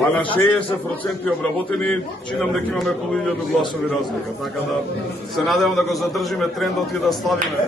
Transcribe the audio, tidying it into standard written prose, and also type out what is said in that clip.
А на 60% обработени, чинам дека имаме околу 1000 гласови разлика. Така да се надевам да го задржиме трендот и да ставиме